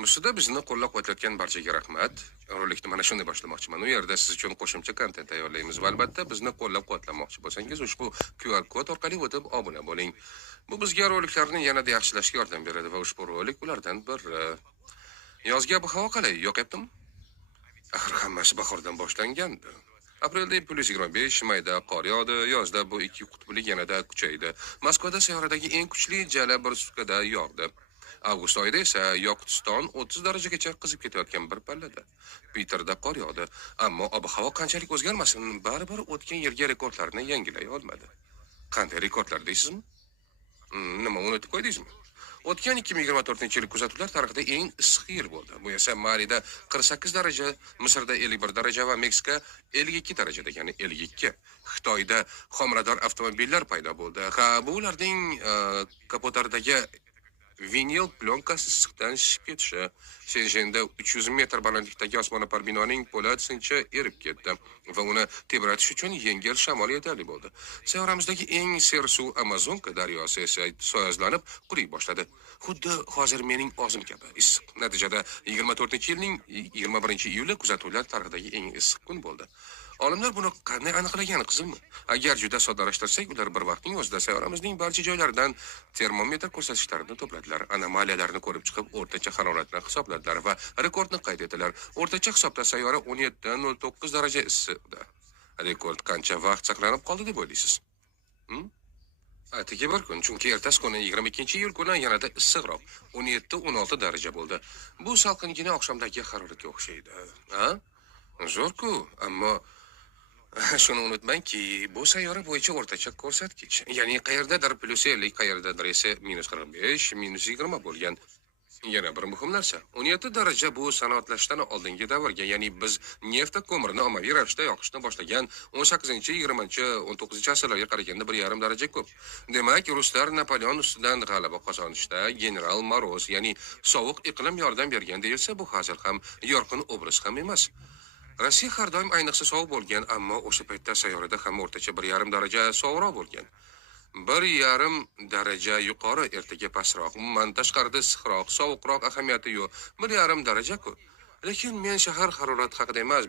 Musida bizni qo'llab-quvvatlayotgan barchaga rahmat. Rolikni mana shunday boshlamoqchiman. U yerda siz uchun qo'shimcha kontent tayyorlaymiz va albatta bizni qo'llab-quvvatlamoqchi bo'lsangiz ushbu QR kod orqali o'tib obuna bo'ling. Bu bizga roliklarni yanada yaxshilashga yordam beradi va ushbu rolik ulardan biri. Yozgi ob-havo qalay? Yoqyaptimi? Axir hammasi bahordan boshlangandi. Aprelda +25, mayda qor yog'di, yozda bu ikki qutblik yanada kuchaydi. Moskvada sayyoradagi eng kuchli jala bir sutkada yog'di. Avgust oyida esa Yoqutiston 30 darajagacha qizib ketayotgan bir pallada. Piterda qor yog'di, ammo ob-havo qanchalik o'zgarmasin, baribir o'tgan yilgi rekordlarni yangilay olmadi. Qanday rekordlar deysizmi? Nima unutib qo'ydingizmi? O'tgan 2024-yil kuzatuvlar tarixida eng issiq yil bo'ldi. Bu esa Malida 48 daraja, Misrda 51 daraja va Meksika 52 darajada, ya'ni 52. Xitoyda homilador avtomobillar paydo bo'ldi. Ha, bu ularning kapotlaridagi vinil plonkasi issiqdan shishib ketishi. Shenzhenda 300 metr balandlikdagi osmono'par binoning po'lat sinchi erib ketdi va uni tebratish uchun yengil shamol yetarli bo'ldi. Sayyoramizdagi eng sersuv Amazonka daryosi esa soyozlanib quriy boshladi. Xuddi hozir mening og'zim kabi issiq. Natijada 24-yilning 21-iyuli kuzatuvlar tarixidagi eng issiq kun bo'ldi. Olimlar buni qanday aniqlagan qizilmi? Agar juda soddalashtirsak, ular bir vaqtning o'zida sayyoramizning barcha joylaridan termometr ko'rsatkichlarini to'pladilar, anomaliyalarni ko'rib chiqib, o'rtacha haroratni hisobladilar va rekordni qayd etdilar. O'rtacha hisobda sayyora 17.09 daraja issiqda. Rekord qancha vaqt saqlanib qoldi deb o'ylaysiz? Atigi bir kun, chunki ertasi kuni 22-iyul kuni yanada issiqroq 17-16 daraja bo'ldi. Bu salqingina oqshomdagi haroratga o'xshaydi. Ha? Zo'r-ku, ammo shuni unutmangki, bu sayyora bo'yicha o'rtacha ko'rsatkich. Ya'ni qayerdadir +50, qayerdadir esa -45, -20 bo'lgan. Yana bir muhim narsa, 17 daraja bu sanoatlashishdan oldingi davrga, ya'ni biz neft va ko'mirni ommaviy ravishda yoqishni boshlagan 18-20-19-asrlarga qaraganda 1,5 daraja ko'p. Demak, ruslar Napoleon ustidan g'alaba qozonishda general Moroz, ya'ni sovuq iqlim yordam bergan deyilsa, bu hozir ham yorqin obraz ham emas. Rossiya har doim ayniqsa sovuq bo'lgan, ammo o'sha paytda sayyorada ham o'rtacha 1,5 daraja sovuqroq bo'lgan. 1,5 daraja yuqori, ertaga pastroq, umuman tashqarida issiqroq, sovuqroq ahamiyati yo'q. 1,5 daraja-ku. Lekin men shahar harorati haqida emas,